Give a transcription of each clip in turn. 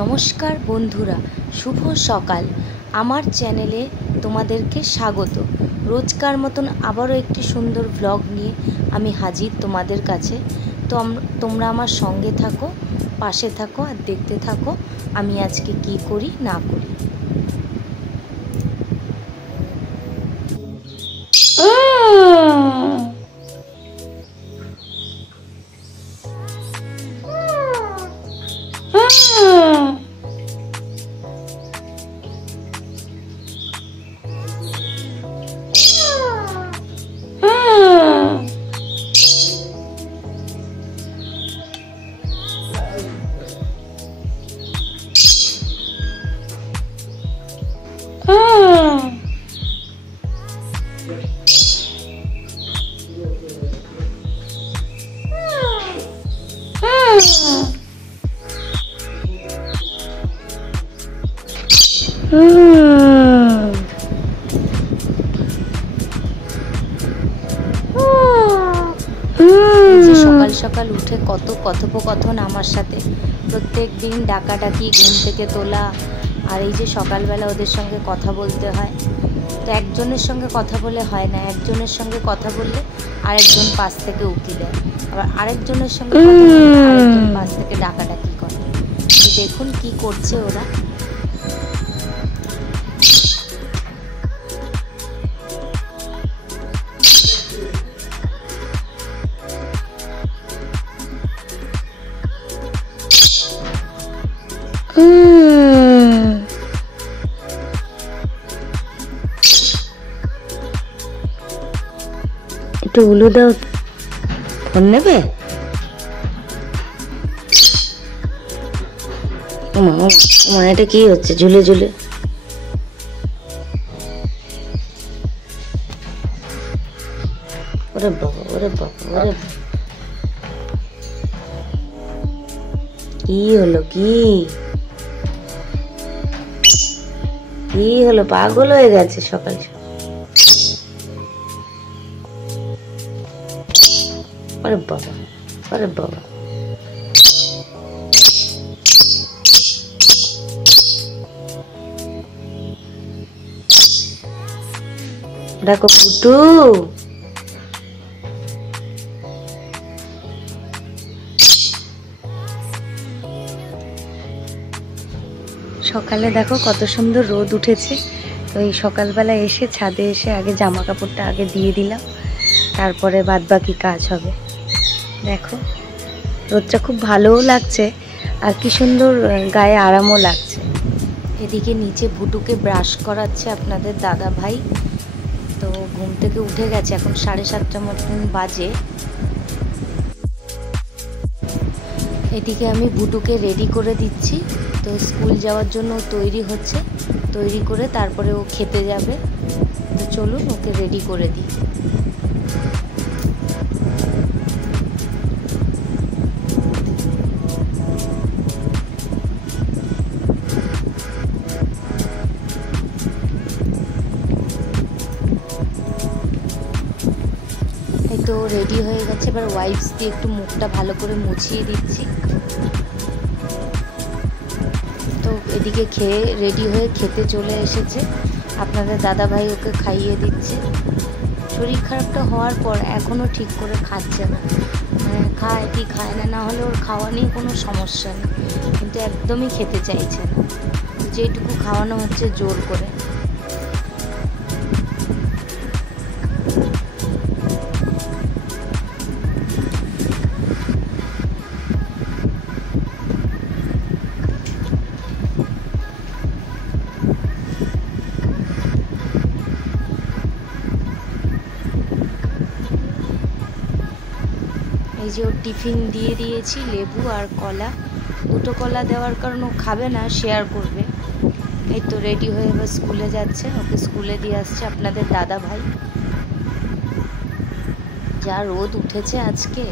নমস্কার বন্ধুরা, শুভ সকাল। আমার চ্যানেলে তোমাদেরকে স্বাগত। রোজকার মতন আবারও একটি সুন্দর ব্লগ নিয়ে আমি হাজির তোমাদের কাছে। তো তোমরা আমার সঙ্গে থাকো, পাশে থাকো আর দেখতে থাকো আমি আজকে কি করি না করি। সকাল সকাল উঠে কত কথোপকথন আমার সাথে, প্রত্যেক দিন ডাকাডাকি, ঘুম থেকে তোলা, আর এই যে সকালবেলা ওদের সঙ্গে কথা বলতে হয়। তো একজনের সঙ্গে কথা বলে হয় না, একজনের সঙ্গে কথা বললে আরেকজন পাশ থেকে উকি দেয়, আবার আরেকজনের সঙ্গে কথা বললে আরেকজন পাশ থেকে ডাকাডাকি করে। তো দেখুন কি করছে ওরা। একটু উলু দাও, ফোন নেবে? এটা কি হচ্ছে ঝুলে ঝুলে? ওরে বাবা, ওরে বাবা, ওরে কি হলো? কি হলো? পাগল হয়ে গেছে সকাল সকাল। আরে বাবা, আরে বাবা, ডাকো ফুটু। সকালে দেখো কত সুন্দর রোদ উঠেছে। তো এই সকালবেলা এসে ছাদে এসে আগে জামা কাপড়টা আগে দিয়ে দিলাম, তারপরে বাদ বাকি কাজ হবে। দেখো রোদটা খুব ভালোও লাগছে আর কি সুন্দর গায়ে আরামও লাগছে। এদিকে নিচে ভুটুকে ব্রাশ করাচ্ছে আপনাদের দাদা ভাই। তো ঘুম থেকে উঠে গেছে, এখন 7:30 মতন বাজে। এদিকে আমি ভুটুকে রেডি করে দিচ্ছি। তো স্কুল যাওয়ার জন্য তৈরি হচ্ছে, তৈরি করে তারপরে ও খেতে যাবে। তো চলুন ওকে রেডি করে দিই। তো রেডি হয়ে গেছে, এবার ওয়াইপস দিয়ে একটু মুখটা ভালো করে মুছিয়ে দিচ্ছি। তো এদিকে খেয়ে রেডি হয়ে খেতে চলে এসেছে। আপনাদের দাদা ভাই ওকে খাইয়ে দিচ্ছে। শরীর খারাপটা হওয়ার পর এখনও ঠিক করে খাচ্ছে না, খায় কি খায় না, না হলে ওর খাওয়া নিয়ে কোনো সমস্যা নেই, কিন্তু একদমই খেতে চাইছে না। যেটুকু খাওয়ানো হচ্ছে জোর করে। এই যে ওর টিফিন দিয়ে দিয়েছি, লেবু আর কলা, দুটো কলা দেওয়ার কারণ ও খাবে না, শেয়ার করবে। এই তো রেডি হয়ে এবার স্কুলে যাচ্ছে, ওকে স্কুলে দিয়ে আসছে আপনাদের দাদা ভাই। যা রোদ উঠেছে আজকে।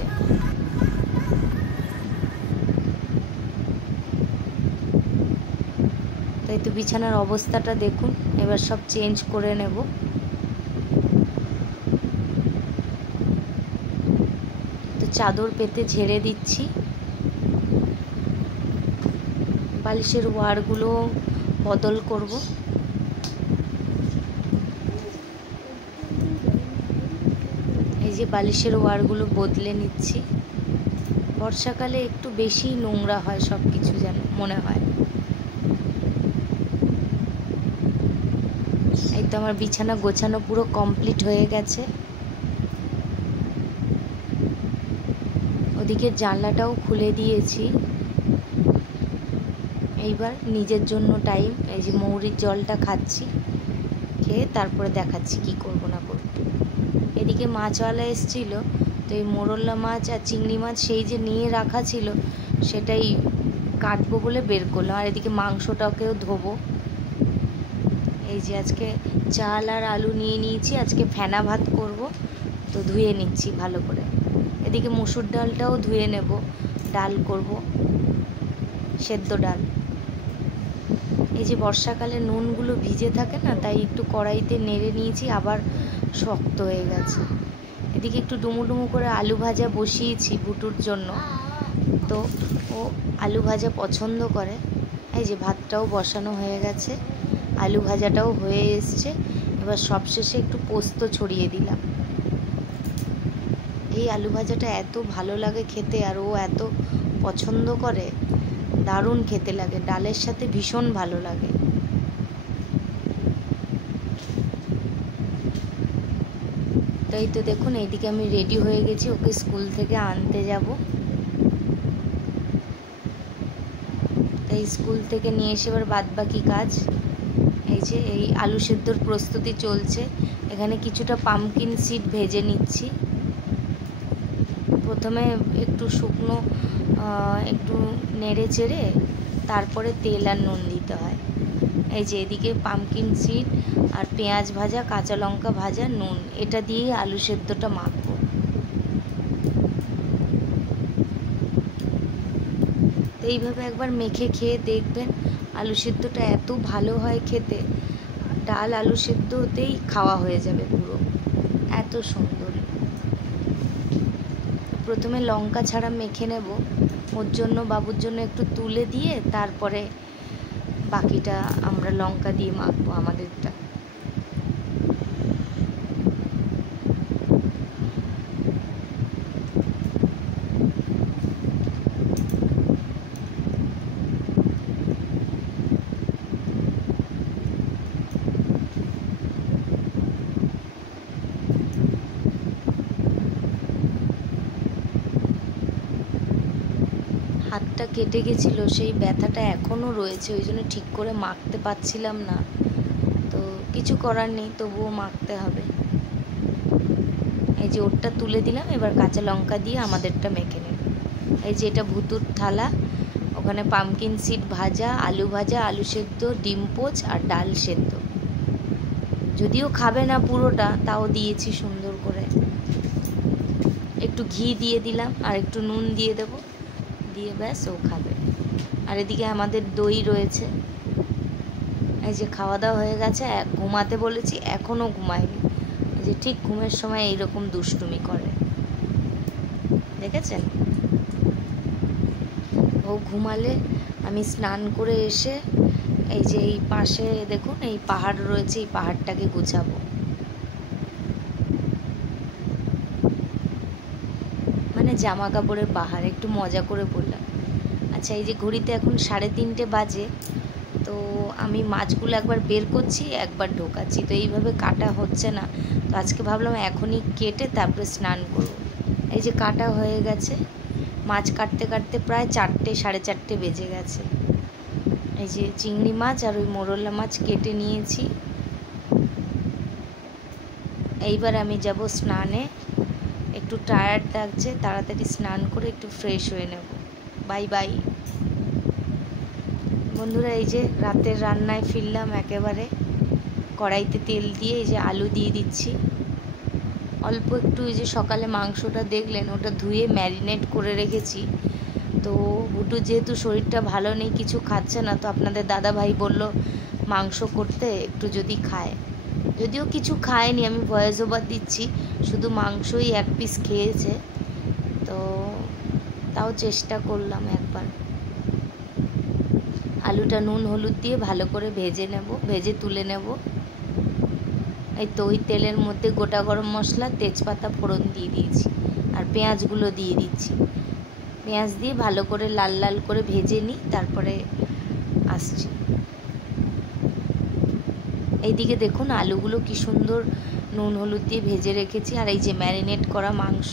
তাই তো বিছানার অবস্থাটা দেখুন, এবার সব চেঞ্জ করে নেব। তো চাদর পেতে ঝেড়ে দিচ্ছি। বালিশের ওয়ারগুলো বদল করব। এই যে বালিশের ওয়ারগুলো বদলে নিচ্ছি। বর্ষাকালে একটু বেশি নোংরা হয় সব কিছু, যেন মনে হয়। এই তো আমার বিছানা গোছানো পুরো কমপ্লিট হয়ে গেছে। ওদিকে জানলাটাও খুলে দিয়েছি। এইবার নিজের জন্য টাইম। এই যে মৌরির জলটা খাচ্ছি, খেয়ে তারপরে দেখাচ্ছি কি করব না করব। এদিকে মাছওয়ালা এসেছিল, তো এই মোরলা মাছ আর চিংড়ি মাছ সেই যে নিয়ে রাখা ছিল সেটাই কাটবো বলে বের করলাম। আর এদিকে মাংসটাকেও ধোবো। এই যে আজকে চাল আর আলু নিয়ে নিয়েছি, আজকে ফেনা ভাত করব, তো ধুয়ে নিচ্ছি ভালো করে। এদিকে মসুর ডালটাও ধুয়ে নেব, ডাল করব, সেদ্ধ ডাল। এই যে বর্ষাকালে নুনগুলো ভিজে থাকে না, তাই একটু কড়াইতে নেড়ে নিয়েছি, আবার শক্ত হয়ে গেছে। এদিকে একটু ডুমু করে আলু ভাজা বসিয়েছি বুটুর জন্য, তো ও আলু ভাজা পছন্দ করে। এই যে ভাতটাও বসানো হয়ে গেছে, আলু ভাজাটাও হয়ে এসছে। এবার সবশেষে একটু পোস্ত ছড়িয়ে দিলাম। এই আলু ভাজাটা এত ভালো লাগে খেতে, আর ও এত পছন্দ করে, দারুণ খেতে লাগে, ডালের সাথে ভীষণ ভালো লাগে। তাই তো দেখুন, এইদিকে আমি রেডি হয়ে গেছি, ওকে স্কুল থেকে আনতে যাব। তাই স্কুল থেকে নিয়ে এসে এবার বাদবাকি কাজ। এই যে এই আলু সেদ্ধর প্রস্তুতি চলছে। এখানে কিছুটা পামকিন সিড ভেজে নিচ্ছি। প্রথমে একটু শুকনো একটু নেড়ে চেড়ে তারপরে তেল আর নুন দিতে হয়। এই যে এদিকে পামকিন সিড আর পেঁয়াজ ভাজা, কাঁচা লঙ্কা ভাজা, নুন, এটা দিয়েই আলু সেদ্ধটা মাখবো। তো এইভাবে একবার মেখে খেয়ে দেখবেন, আলু সেদ্ধটা এত ভালো হয় খেতে। ডাল আলু সেদ্ধতেই খাওয়া হয়ে যাবে পুরো, এত সুন্দর। প্রথমে লঙ্কা ছাড়া মেখে নেব, ওর জন্য বাবুর জন্য একটু তুলে দিয়ে তারপরে বাকিটা আমরা লঙ্কা দিয়ে মাখবো আমাদেরটা। হাতটা কেটে গেছিলো, সেই ব্যথাটা এখনও রয়েছে, ওই জন্য ঠিক করে মাখতে পারছিলাম না। তো কিছু করার নেই, তবুও মাখতে হবে। এই যে ওরটা তুলে দিলাম, এবার কাঁচা লঙ্কা দিয়ে আমাদেরটা মেখে নেব। এই যে এটা ভুতুর থালা, ওখানে পামকিন সিড ভাজা, আলু ভাজা, আলু সেদ্ধ, ডিম পোচ আর ডাল সেদ্ধ। যদিও খাবে না পুরোটা, তাও দিয়েছি সুন্দর করে। একটু ঘি দিয়ে দিলাম আর একটু নুন দিয়ে দেবো, দিয়ে ব্যাস ও খাবে। আর এদিকে আমাদের দই রয়েছে। এই যে খাওয়া দাওয়া হয়ে গেছে, ঘুমাতে বলেছি, এখনও ঘুমায়নি। এই যে ঠিক ঘুমের সময় এইরকম দুষ্টুমি করে, দেখেছেন? ও ঘুমালে আমি স্নান করে এসে এই যে এই পাশে দেখুন এই পাহাড় রয়েছে, এই পাহাড়টাকে গুছাবো। মানে জামা কাপড়ের পাহাড়, একটু মজা করে বললাম। আচ্ছা, এই যে ঘড়িতে এখন 3:30 বাজে, তো আমি মাছগুলো একবার বের করছি, একবার ঢোকাচ্ছি, তো এইভাবে কাটা হচ্ছে না। তো আজকে ভাবলাম এখনই কেটে তারপরে স্নান করব। এই যে কাটা হয়ে গেছে, মাছ কাটতে কাটতে প্রায় 4টে 4:30 বেজে গেছে। এই যে চিংড়ি মাছ আর ওই মোরলা মাছ কেটে নিয়েছি। এইবার আমি যাব স্নানে। একটু টায়ার্ড লাগছে, তাড়াতাড়ি স্নান করে একটু ফ্রেশ হয়ে নেব। বাই বাই বন্ধুরা। এই যে রাতের রান্নায় ফিরলাম একেবারে। কড়াইতে তেল দিয়ে এই যে আলু দিয়ে দিচ্ছি অল্প একটু। এই যে সকালে মাংসটা দেখলেন, ওটা ধুয়ে ম্যারিনেট করে রেখেছি। তো বুটু যেহেতু শরীরটা ভালো নেই, কিছু খাচ্ছে না, তো আপনাদের দাদা ভাই বলল মাংস করতে, একটু যদি খায়। যদিও কিছু খায়নি, আমি ভয়েস ওভার দিচ্ছি, শুধু মাংসই 1 পিস খেয়েছে। তো তাও চেষ্টা করলাম একবার। আলুটা নুন হলুদ দিয়ে ভালো করে ভেজে তুলে নেব। এই তো ওই তেলের মধ্যে গোটা গরম মশলা, তেজপাতা ফোড়ন দিয়ে দিয়েছি, আর পেঁয়াজগুলো দিয়ে দিচ্ছি। পেঁয়াজ দিয়ে ভালো করে লাল লাল করে ভেজে নিই, তারপরে আসছি। এইদিকে দেখুন আলুগুলো কি সুন্দর নুন হলুদ দিয়ে ভেজে রেখেছি। আর এই যে ম্যারিনেট করা মাংস,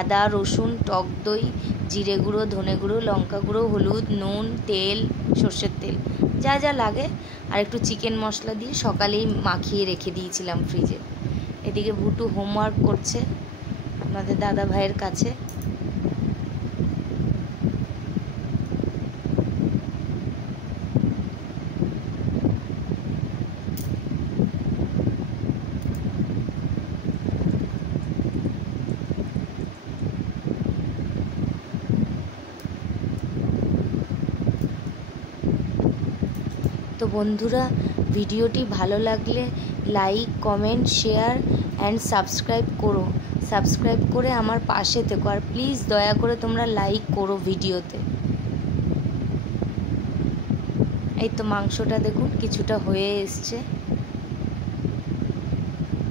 আদা রসুন, টক দই, জিরে গুঁড়ো, ধনে গুঁড়ো, লঙ্কা গুঁড়ো, হলুদ, নুন, তেল, সর্ষের তেল, যা যা লাগে, আর একটু চিকেন মশলা দিয়ে সকালেই মাখিয়ে রেখে দিয়েছিলাম ফ্রিজে। এদিকে ভুটু হোমওয়ার্ক করছে আপনাদের দাদা ভাইয়ের কাছে। তো বন্ধুরা, ভিডিওটি ভালো লাগলে like, comment, share and subscribe করো। সাবস্ক্রাইব করে আমার পাশে থেকো, আর প্লিজ দয়া করে তোমরা লাইক করো ভিডিওতে। এই তো মাংসটা দেখুন কিছুটা হয়ে এসছে।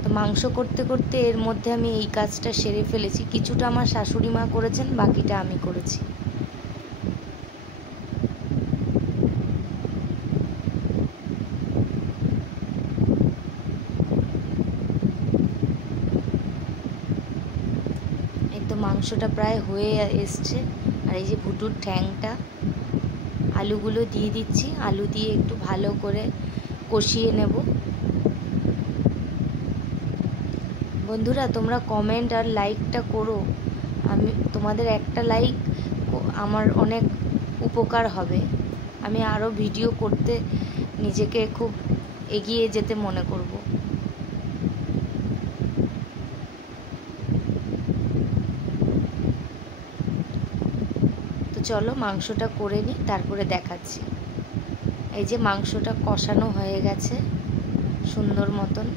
তো মাংস করতে করতে এর মধ্যে আমি এই কাজটা সেরে ফেলেছি। কিছুটা আমার শাশুড়ি মা করেছেন, বাকিটা আমি করেছি। মাংসটা প্রায় হয়ে এসছে। আর এই যে ভুটুর ঠ্যাংটা, আলুগুলো দিয়ে দিচ্ছি। আলু দিয়ে একটু ভালো করে কষিয়ে নেব। বন্ধুরা, তোমরা কমেন্ট আর লাইকটা করো। তোমাদের একটা লাইক আমার অনেক উপকার হবে। আমি আরও ভিডিও করতে নিজেকে খুব এগিয়ে যেতে মনে করব। চলো মাংসটা করে নিই, তারপরে দেখাচ্ছি। এই যে মাংসটা কষানো হয়ে গেছে সুন্দর মতন।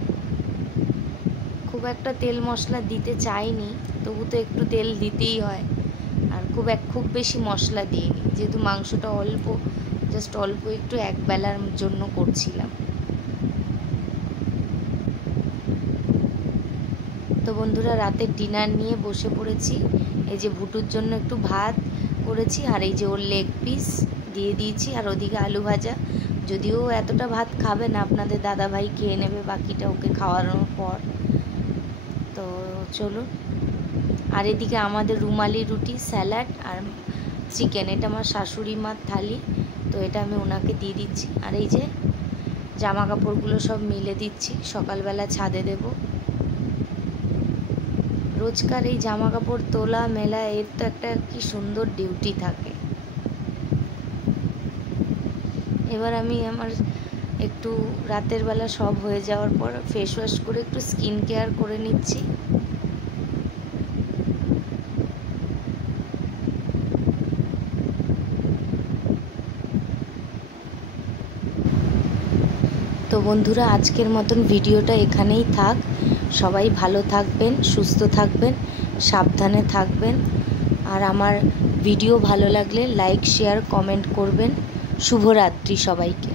খুব একটা তেল মশলা দিতে চাইনি, তবু তো একটু তেল দিতেই হয়। আর খুব বেশি মশলা দিইনি, যেহেতু মাংসটা জাস্ট অল্প একটু এক বেলার জন্য করছিলাম। তো বন্ধুরা, রাতের ডিনার নিয়ে বসে পড়েছি। এই যে ভুটুর জন্য একটু ভাত করেছি, আর এই যে ওর লেগ পিস দিয়ে দিয়েছি, আর ওদিকে আলু ভাজা। যদিও এতটা ভাত খাবে না, আপনাদের দাদা ভাই খেয়ে নেবে বাকিটা ওকে খাওয়ানোর পর। তো চলুন। আর এদিকে আমাদের রুমালি রুটি, স্যালাড আর চিকেন, এটা আমার শাশুড়ি মার থালি, তো এটা আমি ওনাকে দিয়ে দিচ্ছি। আর এই যে জামা কাপড়গুলো সব মিলে দিচ্ছি, সকালবেলা ছাদে দেব। রোজকার এই জামা কাপড় তোলা মেলা, এর তো একটা কি সুন্দর ডিউটি থাকে। এবার আমি আমার একটু রাতের বেলা সব হয়ে যাওয়ার পর ফেস ওয়াশ করে একটু স্কিন কেয়ার করে নিচ্ছি। তো বন্ধুরা, আজকের মতন ভিডিওটা এখানেই থাক। সবাই ভালো থাকবেন, সুস্থ থাকবেন, সাবধানে থাকবেন। আর আমার ভিডিও ভালো লাগলে লাইক, শেয়ার, কমেন্ট করবেন। শুভরাত্রি সবাইকে।